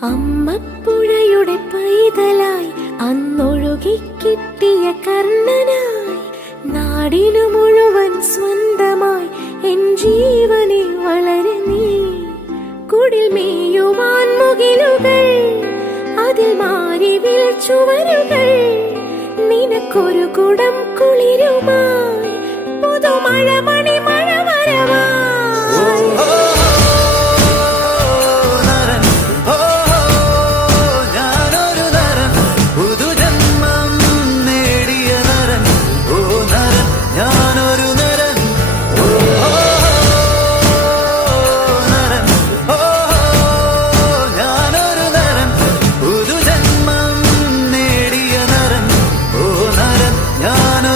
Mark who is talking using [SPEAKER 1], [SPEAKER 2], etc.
[SPEAKER 1] അമ്മപ്പുഴയുടെ പൈതലായി അന്നൊഴുകി കിട്ടിയ കർണനായി നാടിനു മുഴുവൻ സ്വന്തമായി എൻ ജീവനെ വളരെ നീ. കുടിൽ മേയുവാൻ മുകിലുകൾ അതിൽ മാറി ചുവരുകൾ നിനക്കൊരു കുടം മണിമ ഞാനോ